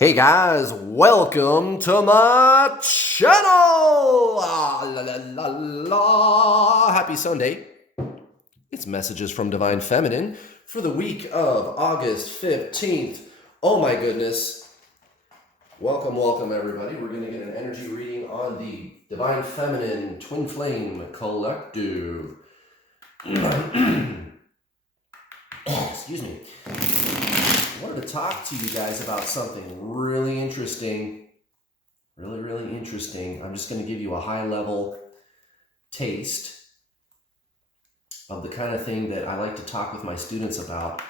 Hey guys, welcome to my channel! Happy Sunday. It's messages from Divine Feminine for the week of August 15th. Oh my goodness. Welcome everybody. We're going to get an energy reading on the Divine Feminine Twin Flame Collective. Excuse me. I wanted to talk to you guys about something really interesting. Really interesting. I'm just going to give you a high-level taste of the kind of thing that I like to talk with my students about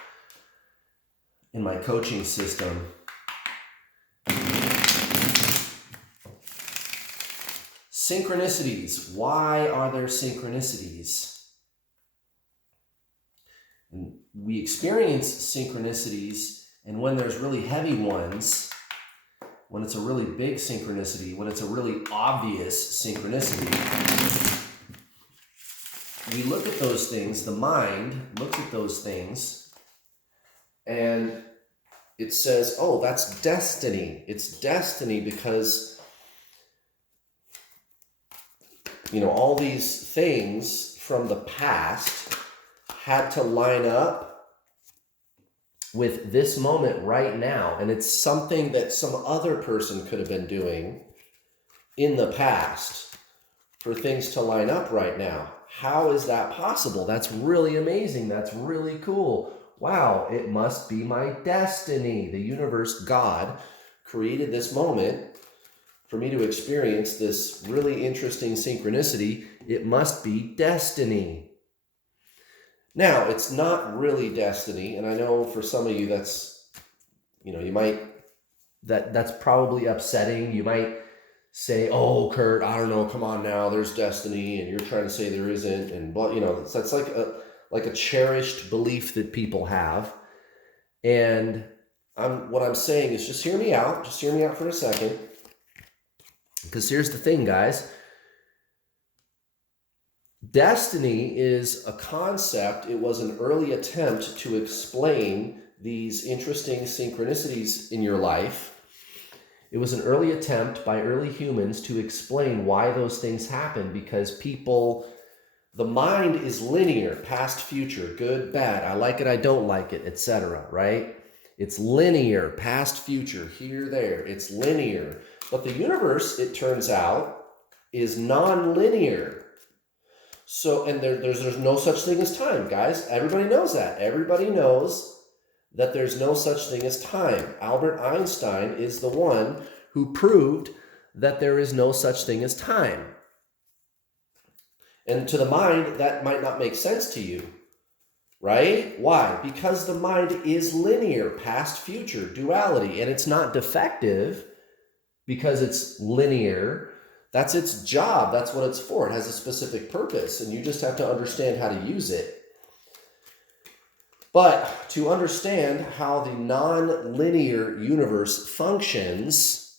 in my coaching system. Synchronicities. Why are there synchronicities? And we experience synchronicities, and when there's really heavy ones, when it's a really big synchronicity, when it's a really obvious synchronicity, we look at those things, the mind looks at those things, and it says, oh, that's destiny. It's destiny because, all these things from the past had to line up with this moment right now. And it's something that some other person could have been doing in the past for things to line up right now. How is that possible? That's really amazing. That's really cool. Wow, it must be my destiny. The universe, God, created this moment for me to experience this really interesting synchronicity. It must be destiny. Now, it's not really destiny, and I know for some of you that's, that's probably upsetting. You might say, oh, Kurt, I don't know, come on now, there's destiny, and you're trying to say there isn't, and that's like a cherished belief that people have. And what I'm saying is just hear me out for a second, because here's the thing, guys. Destiny is a concept. It was an early attempt to explain these interesting synchronicities in your life. It was an early attempt by early humans to explain why those things happen, because the mind is linear, past, future, good, bad, I like it, I don't like it, etc., right? It's linear, past, future, here, there. It's linear. But the universe, it turns out, is non-linear. So, and there's no such thing as time, guys. Everybody knows that. Everybody knows that there's no such thing as time. Albert Einstein is the one who proved that there is no such thing as time. And to the mind, that might not make sense to you, right? Why? Because the mind is linear, past, future, duality, and it's not defective because it's linear. That's its job. That's what it's for. It has a specific purpose, and you just have to understand how to use it. But to understand how the non-linear universe functions,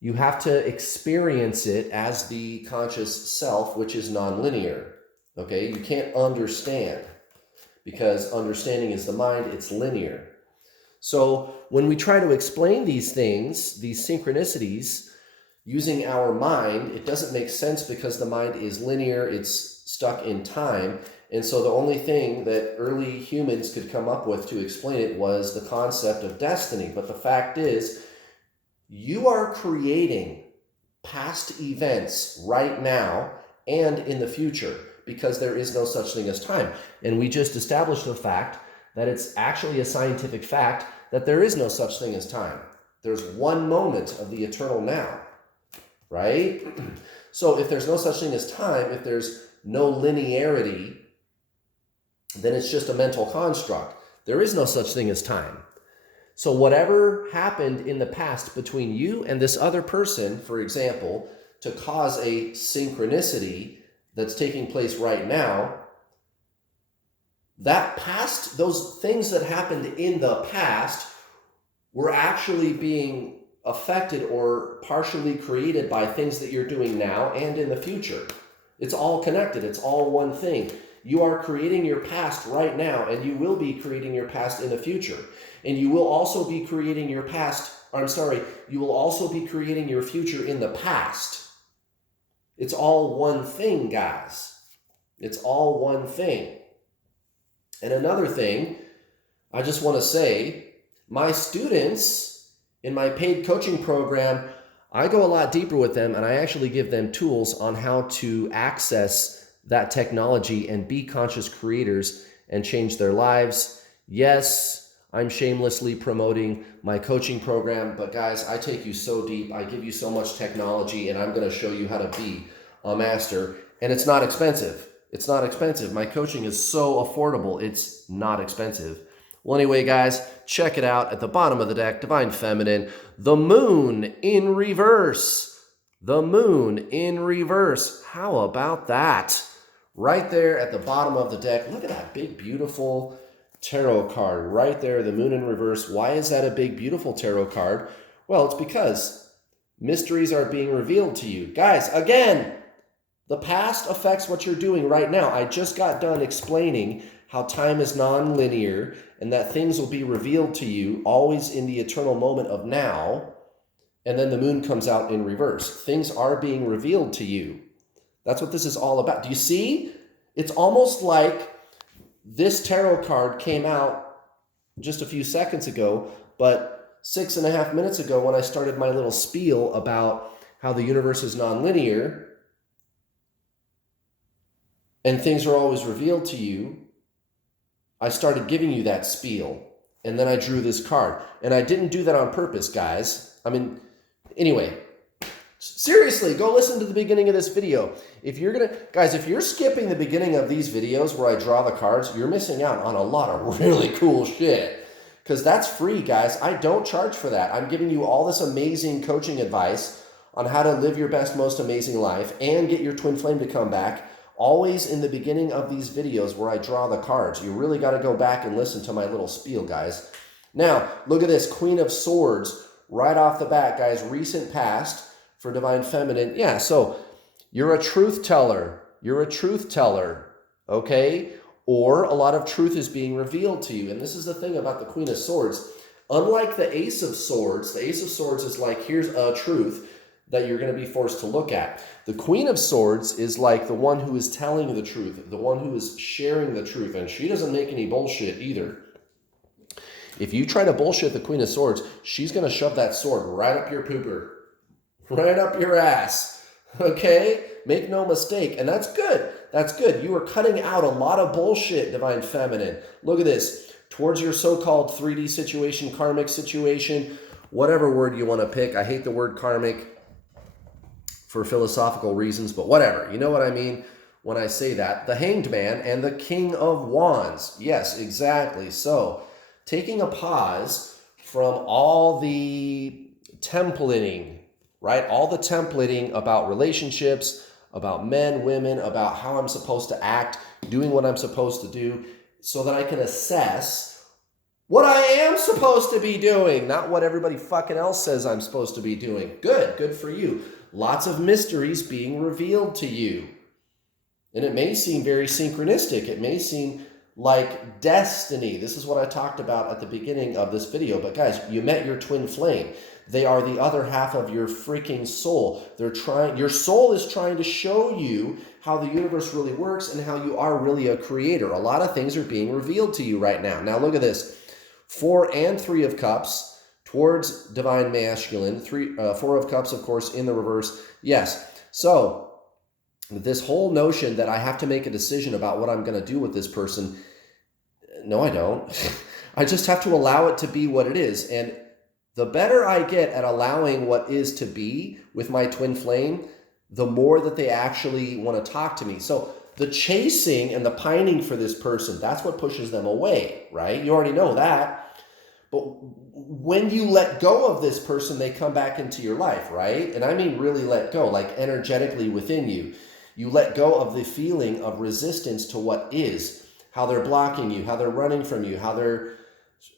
you have to experience it as the conscious self, which is non-linear. Okay? You can't understand, because understanding is the mind. It's linear. So when we try to explain these things, these synchronicities, using our mind, it doesn't make sense because the mind is linear, it's stuck in time. And so the only thing that early humans could come up with to explain it was the concept of destiny. But the fact is, you are creating past events right now and in the future, because there is no such thing as time. And we just established the fact that it's actually a scientific fact that there is no such thing as time. There's one moment of the eternal now. Right? So if there's no such thing as time, if there's no linearity, then it's just a mental construct. There is no such thing as time. So whatever happened in the past between you and this other person, for example, to cause a synchronicity that's taking place right now, that past, those things that happened in the past were actually being affected or partially created by things that you're doing now and in the future. It's all connected. It's all one thing. You are creating your past right now, and you will be creating your past in the future. And you will also be creating your you will also be creating your future in the past. It's all one thing, guys. It's all one thing. And another thing, I just want to say, my students in my paid coaching program, I go a lot deeper with them, and I actually give them tools on how to access that technology and be conscious creators and change their lives. Yes, I'm shamelessly promoting my coaching program, but guys, I take you so deep. I give you so much technology, and I'm going to show you how to be a master. And it's not expensive. It's not expensive. My coaching is so affordable. It's not expensive. Well, anyway, guys, check it out at the bottom of the deck, Divine Feminine, the moon in reverse. The moon in reverse. How about that? Right there at the bottom of the deck. Look at that big, beautiful tarot card right there, the moon in reverse. Why is that a big, beautiful tarot card? Well, it's because mysteries are being revealed to you. Guys, again, the past affects what you're doing right now. I just got done explaining how time is non-linear and that things will be revealed to you always in the eternal moment of now. And then the moon comes out in reverse. Things are being revealed to you. That's what this is all about. Do you see? It's almost like this tarot card came out just a few seconds ago, but 6.5 minutes ago when I started my little spiel about how the universe is non-linear and things are always revealed to you, I started giving you that spiel, and then I drew this card. And I didn't do that on purpose, guys. I mean, anyway, seriously, go listen to the beginning of this video. If you're skipping the beginning of these videos where I draw the cards, you're missing out on a lot of really cool shit. Because that's free, guys. I don't charge for that. I'm giving you all this amazing coaching advice on how to live your best, most amazing life and get your twin flame to come back. Always in the beginning of these videos where I draw the cards. You really got to go back and listen to my little spiel, guys. Now, look at this, Queen of Swords, right off the bat, guys. Recent past for Divine Feminine. Yeah, so you're a truth teller. You're a truth teller, okay? Or a lot of truth is being revealed to you. And this is the thing about the Queen of Swords. Unlike the Ace of Swords is like, here's a truth that you're going to be forced to look at. The Queen of Swords is like the one who is telling the truth, the one who is sharing the truth, and she doesn't make any bullshit either. If you try to bullshit the Queen of Swords, she's going to shove that sword right up your pooper, right up your ass, okay? Make no mistake, and that's good. That's good. You are cutting out a lot of bullshit, Divine Feminine. Look at this. Towards your so-called 3D situation, karmic situation, whatever word you want to pick. I hate the word karmic for philosophical reasons, but whatever. You know what I mean when I say that. The Hanged Man and the King of Wands. Yes, exactly. So, taking a pause from all the templating, right? All the templating about relationships, about men, women, about how I'm supposed to act, doing what I'm supposed to do, so that I can assess what I am supposed to be doing, not what everybody fucking else says I'm supposed to be doing. Good for you. Lots of mysteries being revealed to you. And it may seem very synchronistic. It may seem like destiny. This is what I talked about at the beginning of this video. But guys, you met your twin flame. They are the other half of your freaking soul. Your soul is trying to show you how the universe really works and how you are really a creator. A lot of things are being revealed to you right now. Now look at this. 4 and 3 of Cups towards Divine Masculine. 4 of Cups, of course, in the reverse. Yes. So this whole notion that I have to make a decision about what I'm going to do with this person, no, I don't. I just have to allow it to be what it is. And the better I get at allowing what is to be with my twin flame, the more that they actually want to talk to me. So the chasing and the pining for this person, that's what pushes them away, right? You already know that. But when you let go of this person, they come back into your life, right? And I mean really let go, like energetically within you. You let go of the feeling of resistance to what is, how they're blocking you, how they're running from you, how they're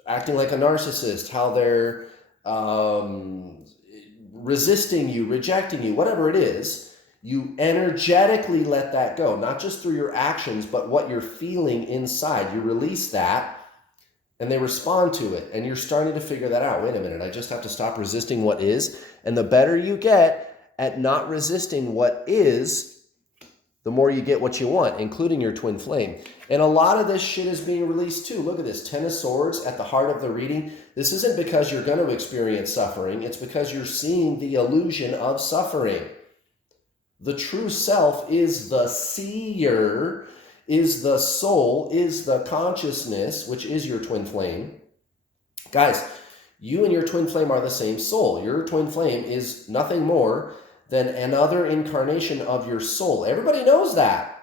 acting like a narcissist, how they're resisting you, rejecting you, whatever it is. You energetically let that go, not just through your actions, but what you're feeling inside. You release that, and they respond to it. And you're starting to figure that out. Wait a minute, I just have to stop resisting what is. And the better you get at not resisting what is, the more you get what you want, including your twin flame. And a lot of this shit is being released too. Look at this, 10 of Swords at the heart of the reading. This isn't because you're going to experience suffering. It's because you're seeing the illusion of suffering. The true self is the seer, is the soul, is the consciousness, which is your twin flame. Guys, you and your twin flame are the same soul. Your twin flame is nothing more than another incarnation of your soul. Everybody knows that.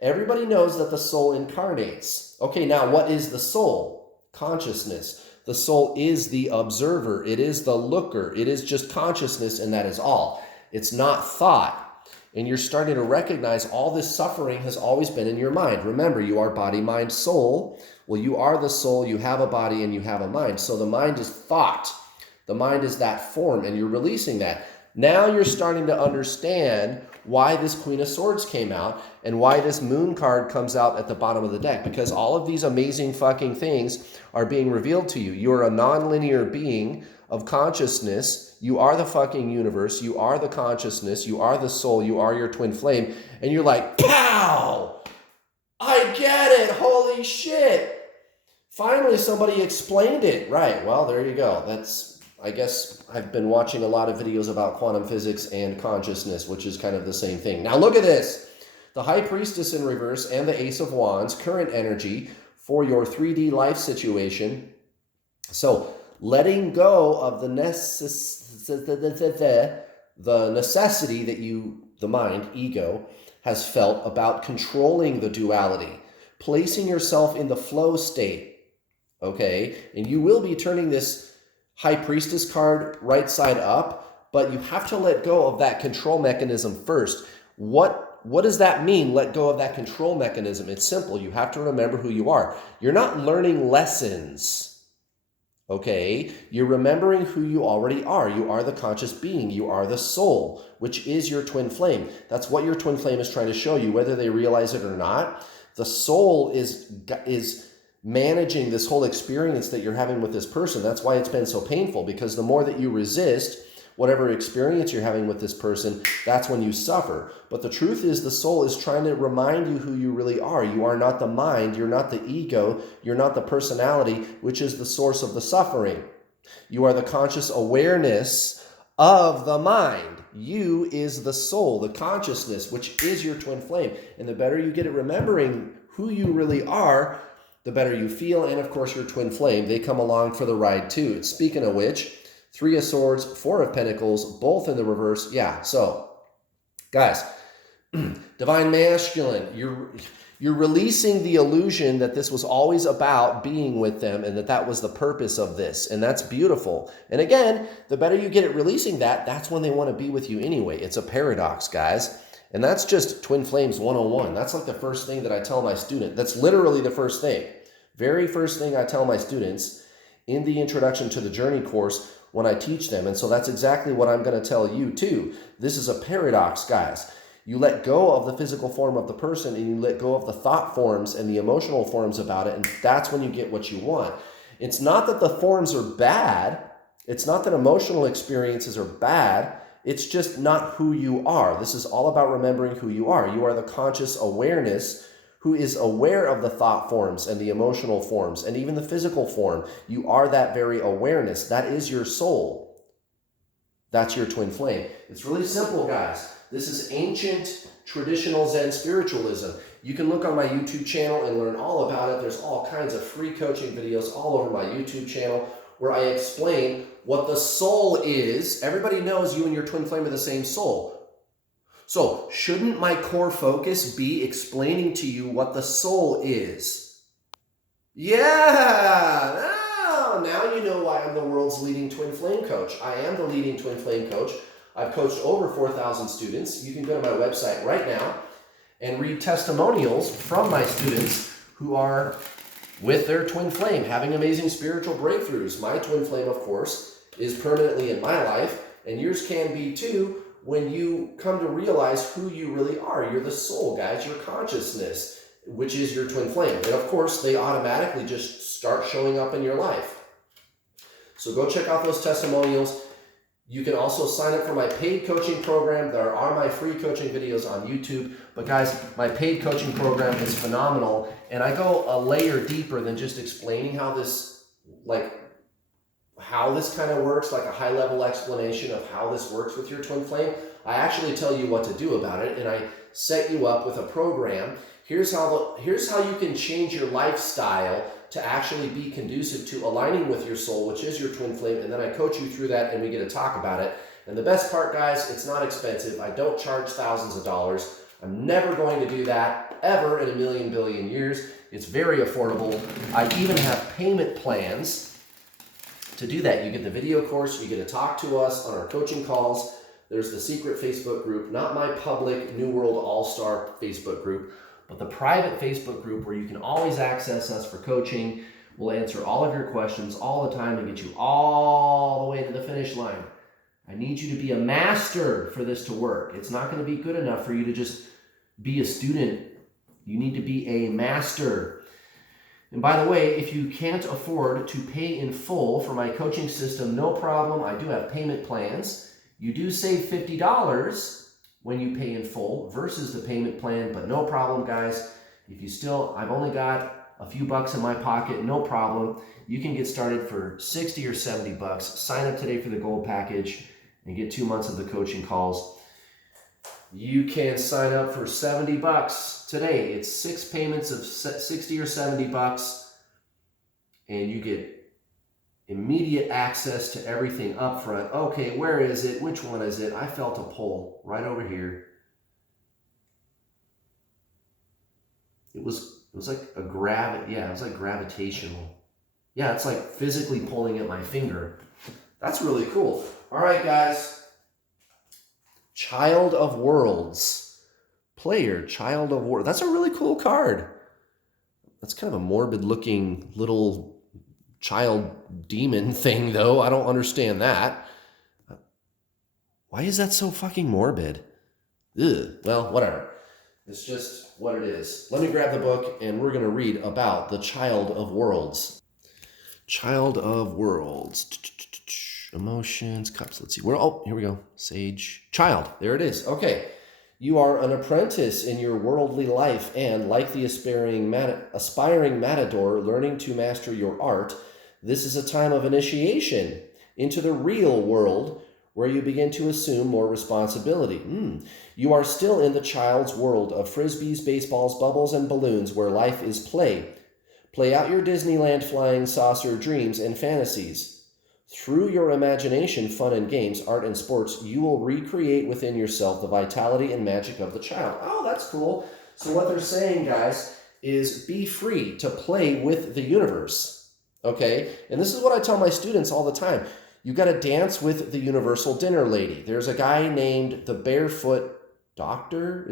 Everybody knows that the soul incarnates. Okay, now what is the soul? Consciousness. The soul is the observer. It is the looker. It is just consciousness, and that is all. It's not thought. And you're starting to recognize all this suffering has always been in your mind. Remember, you are body, mind, soul. Well, you are the soul, you have a body, and you have a mind. So the mind is thought. The mind is that form, and you're releasing that. Now you're starting to understand why this Queen of Swords came out and why this Moon card comes out at the bottom of the deck, because all of these amazing fucking things are being revealed to you. You're a non-linear being of consciousness. You are the fucking universe. You are the consciousness. You are the soul. You are your twin flame. And you're like, pow! I get it. Holy shit. Finally, somebody explained it. Right. Well, there you go. I guess I've been watching a lot of videos about quantum physics and consciousness, which is kind of the same thing. Now look at this. The High Priestess in reverse and the Ace of Wands, current energy for your 3D life situation. So letting go of the necessity that the mind, ego, has felt about controlling the duality, placing yourself in the flow state, okay? And you will be turning this High Priestess card right side up, but you have to let go of that control mechanism first. What does that mean, let go of that control mechanism? It's simple. You have to remember who you are. You're not learning lessons, okay? You're remembering who you already are. You are the conscious being. You are the soul, which is your twin flame. That's what your twin flame is trying to show you, whether they realize it or not. The soul is managing this whole experience that you're having with this person. That's why it's been so painful, because the more that you resist whatever experience you're having with this person, that's when you suffer. But the truth is, the soul is trying to remind you who you really are. You are not the mind, you're not the ego, you're not the personality, which is the source of the suffering. You are the conscious awareness of the mind. You is the soul, the consciousness, which is your twin flame. And the better you get at remembering who you really are, the better you feel. And of course, your twin flame, they come along for the ride too. Speaking of which, 3 of Swords, 4 of Pentacles, both in the reverse. Yeah, so guys, Divine Masculine, you're releasing the illusion that this was always about being with them and that was the purpose of this. And that's beautiful. And again, the better you get at releasing that, that's when they want to be with you anyway. It's a paradox, guys. And that's just Twin Flames 101. That's like the first thing that I tell my student. That's literally the first thing. Very first thing I tell my students in the Introduction to the Journey course when I teach them. And so that's exactly what I'm going to tell you too. This is a paradox, guys. You let go of the physical form of the person and you let go of the thought forms and the emotional forms about it. And that's when you get what you want. It's not that the forms are bad. It's not that emotional experiences are bad. It's just not who you are. This is all about remembering who you are. You are the conscious awareness who is aware of the thought forms and the emotional forms and even the physical form. You are that very awareness. That is your soul. That's your twin flame. It's really simple, guys. This is ancient traditional Zen spiritualism. You can look on my YouTube channel and learn all about it. There's all kinds of free coaching videos all over my YouTube channel where I explain what the soul is. Everybody knows you and your twin flame are the same soul. So shouldn't my core focus be explaining to you what the soul is? Yeah, now you know why I'm the world's leading twin flame coach. I am the leading twin flame coach. I've coached over 4,000 students. You can go to my website right now and read testimonials from my students who are with their twin flame, having amazing spiritual breakthroughs. My twin flame, of course, is permanently in my life, and yours can be too when you come to realize who you really are. You're the soul, guys, your consciousness, which is your twin flame. And of course, they automatically just start showing up in your life. So go check out those testimonials. You can also sign up for my paid coaching program. There are my free coaching videos on YouTube. But guys, my paid coaching program is phenomenal. And I go a layer deeper than just explaining how this kind of works, like a high-level explanation of how this works with your twin flame. I actually tell you what to do about it, and I set you up with a program. Here's how you can change your lifestyle to actually be conducive to aligning with your soul, which is your twin flame, and then I coach you through that, and we get to talk about it. And the best part, guys, it's not expensive. I don't charge thousands of dollars. I'm never going to do that ever in a million billion years. It's very affordable. I even have payment plans to do that. You get the video course, you get to talk to us on our coaching calls. There's the secret Facebook group, not my public New World All-Star Facebook group, but the private Facebook group where you can always access us for coaching. We'll answer all of your questions all the time and get you all the way to the finish line. I need you to be a master for this to work. It's not going to be good enough for you to just be a student. You need to be a master. And by the way, if you can't afford to pay in full for my coaching system, no problem. I do have payment plans. You do save $50 when you pay in full versus the payment plan, but no problem, guys. If you still, I've only got a few bucks in my pocket, no problem. You can get started for 60 or 70 bucks. Sign up today for the gold package and get 2 months of the coaching calls. You can sign up for 70 bucks today. It's 6 payments of 60 or 70 bucks, and you get immediate access to everything up front. Okay, where is it? Which one is it? I felt a pull right over here. It was like a it was like gravitational. Yeah, it's like physically pulling at my finger. That's really cool. All right, guys. Child of Worlds. Player, Child of Worlds. That's a really cool card. That's kind of a morbid looking little child demon thing, though. I don't understand that. Why is that so fucking morbid? Ugh. Well, whatever. It's just what it is. Let me grab the book, and we're going to read about the Child of Worlds. Child of Worlds. Emotions, cups. Let's see. Here we go. Sage. Child. There it is. Okay. You are an apprentice in your worldly life, and like the aspiring matador learning to master your art, this is a time of initiation into the real world where you begin to assume more responsibility. You are still in the child's world of frisbees, baseballs, bubbles, and balloons where life is play. Play out your Disneyland flying saucer dreams and fantasies. Through your imagination, fun and games, art and sports, you will recreate within yourself the vitality and magic of the child. Oh, that's cool. So what they're saying, guys, is be free to play with the universe, okay? And this is what I tell my students all the time. You got to dance with the universal dinner lady. There's a guy named the Barefoot Doctor.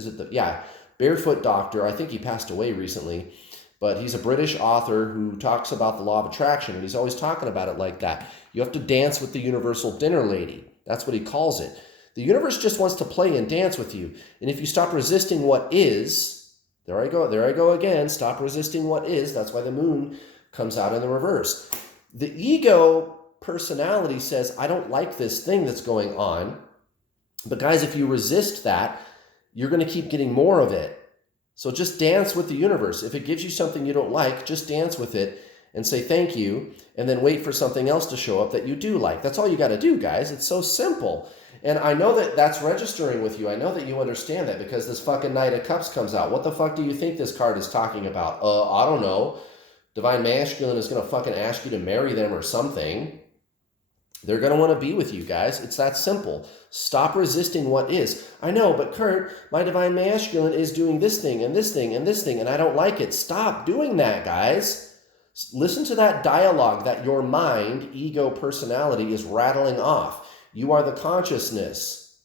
Barefoot Doctor. I think he passed away recently. But he's a British author who talks about the law of attraction, and he's always talking about it like that. You have to dance with the universal dinner lady. That's what he calls it. The universe just wants to play and dance with you. And if you stop resisting what is, there I go again, stop resisting what is. That's why the moon comes out in the reverse. The ego personality says, I don't like this thing that's going on. But guys, if you resist that, you're going to keep getting more of it. So just dance with the universe. If it gives you something you don't like, just dance with it and say thank you, and then wait for something else to show up that you do like. That's all you got to do, guys. It's so simple. And I know that that's registering with you. I know that you understand that because this fucking Knight of Cups comes out. What the fuck do you think this card is talking about? I don't know. Divine Masculine is going to fucking ask you to marry them or something. They're going to want to be with you, guys. It's that simple. Stop resisting what is. I know, but Kurt, my Divine Masculine is doing this thing and this thing and this thing, and I don't like it. Stop doing that, guys. Listen to that dialogue that your mind, ego, personality is rattling off. You are the consciousness.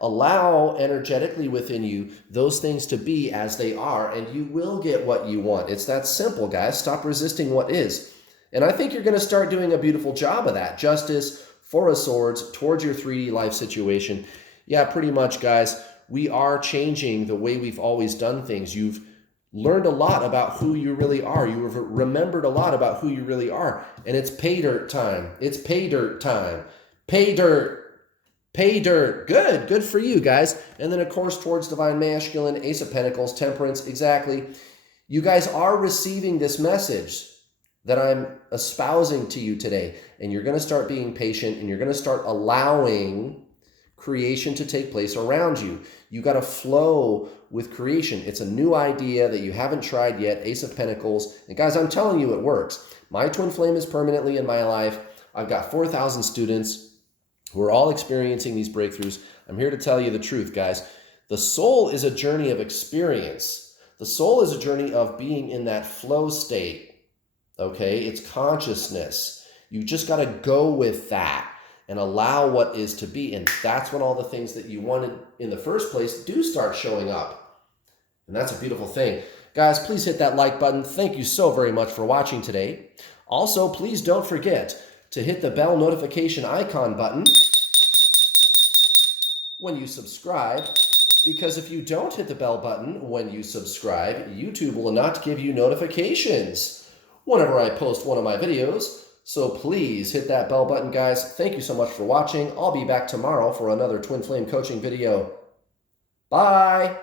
Allow energetically within you those things to be as they are, and you will get what you want. It's that simple, guys. Stop resisting what is. And I think you're going to start doing a beautiful job of that. Justice, Four of Swords, towards your 3D life situation. Yeah, pretty much, guys. We are changing the way we've always done things. You've learned a lot about who you really are. You've remembered a lot about who you really are. And it's pay dirt time. It's pay dirt time. Pay dirt. Pay dirt. Good. Good for you, guys. And then, of course, towards divine masculine, Ace of Pentacles, Temperance. Exactly. You guys are receiving this message that I'm espousing to you today. And you're going to start being patient, and you're going to start allowing creation to take place around you. You got to flow with creation. It's a new idea that you haven't tried yet. Ace of Pentacles. And guys, I'm telling you, it works. My twin flame is permanently in my life. I've got 4,000 students. We're all experiencing these breakthroughs. I'm here to tell you the truth, guys. The soul is a journey of experience. The soul is a journey of being in that flow state. Okay? It's consciousness. You just got to go with that and allow what is to be. And that's when all the things that you wanted in the first place do start showing up. And that's a beautiful thing. Guys, please hit that like button. Thank you so very much for watching today. Also, please don't forget to hit the bell notification icon button when you subscribe, because if you don't hit the bell button when you subscribe, YouTube will not give you notifications whenever I post one of my videos. So please hit that bell button, guys. Thank you so much for watching. I'll be back tomorrow for another Twin Flame coaching video. Bye.